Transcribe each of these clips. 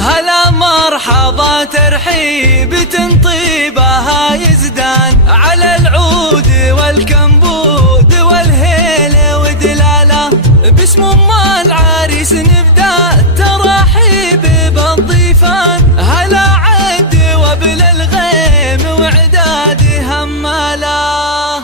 هلا مرحبا ترحيب تنطيبها يزدان على العود والكمبود والهيل ودلاله. باسم ام العريس نبدا الترحيب بالضيفان. هلا عد وبل الغيم وعداد هماله.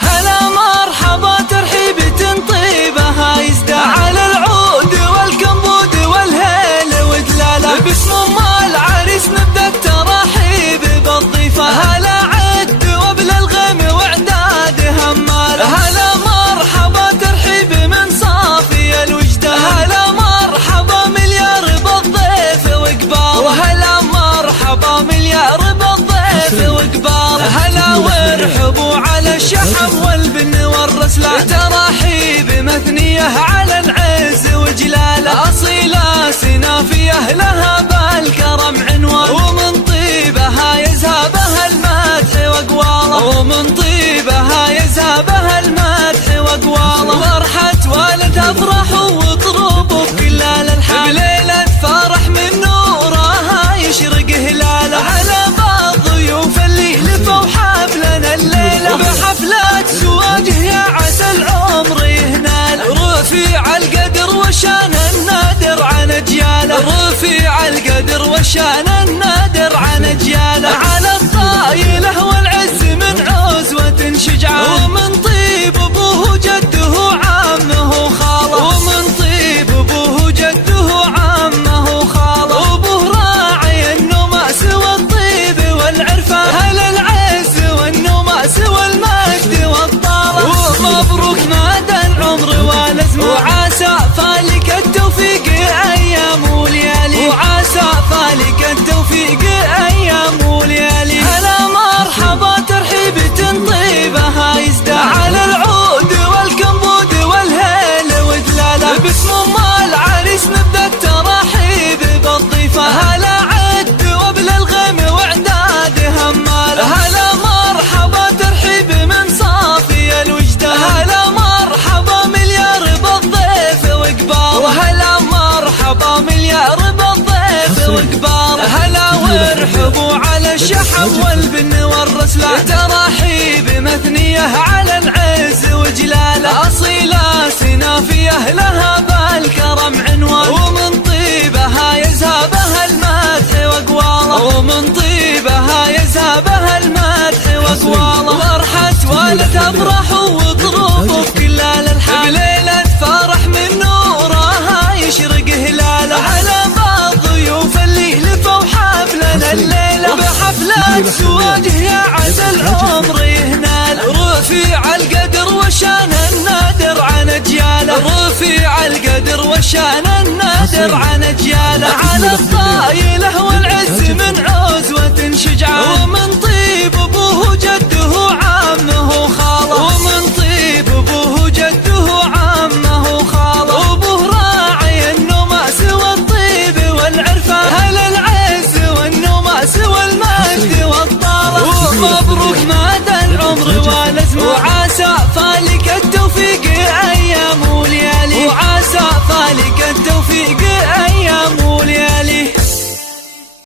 هلا مرحبا ترحيب تنطيبها يزدان على العود والكمبود والهيل ودلاله. باسم ام العريس نبدا الترحيب بالضيفان. هلا عد وبل الغيم وعداد هماله. هلا مرحبا ترحيب من صافي الوجدان. هلا مرحبا مليار بالضيف وقباله. وهلا مرحبا مليار بالضيف وقباله. هلا وارحبوا على الشحم والبن والرسلان. تراحيب مثنية على العز وجلاله. أصيلة سنافية لها بالكرم عنوان. ومن طيبها يذهبها المدح وقواله. ومن طيبها يذهبها المدح وقواله. فرحة والد افرحوا واطربوا بكل الالحان. بليلة فرح من نورها يشرق هلاله. على بعض ضيوف اللي لفوا حفلنا الليلة. بحفلة زواجه يا عسى العمر يهنال. رفيع القدر والشان النادر عن اجياله. رفيع القدر والشان النادر عن اجياله. على الطايله والعز من عزوة شجعان. ومن طيب ابوه جده عمه خاله. ومن طيب ابوه جده عمه خاله. وابوه راعي النماس والطيب والعرفان. هل العز والنماس والمجد والطاله. ومبروك مدى العمر والازمه. وعسى فالك التوفيق ايام وليالي. وعسى فالك التوفيق ايام وليالي. هلا مرحبا ترحيب تنطيبها يزدان على العود والكمبود والهيل ودلاله. باسم ام العريس نبدا التراحيب بالضيفان. هلا عد وبل الغيم وعداد هماله. هلا مرحبا ترحيب من صافي الوجدان. هلا مرحبا مليار بالضيف وقباله. وهلا مرحبا مليار بالضيف وقباله. هلا وارحبوا على الشحم والبن والرسلان. تراحيب مثنية على العز وجلاله. أصيلة سنافية لها بالكرم عنوان. ومن طيبها يذهبها المدح وقواله. ومن طيبها يذهبها المدح وقواله. فرحة والد افرحوا واطربوا بكل الالحان. بليلة فرح من نورها يشرق هلاله. على بعض ضيوف اللي لفوا حفلنا الليلة. بحفلة زواجه يا عسى العمر يهنال. رفيع القدر والشان النادر عن اجياله. رفيع القدر والشان النادر عن اجياله. على الطايله والعز من عزوة شجعان. ومن طيب ابوه جده عمه خاله. ومن طيب ابوه جده عمه خاله. وابوه راعي النماس والطيب والعرفان. هل العز والنماس والمجد والطاله. ومبروك مدى العمر والازمه. وعسى فالك التوفيق ايام وليالي. وعسى فالك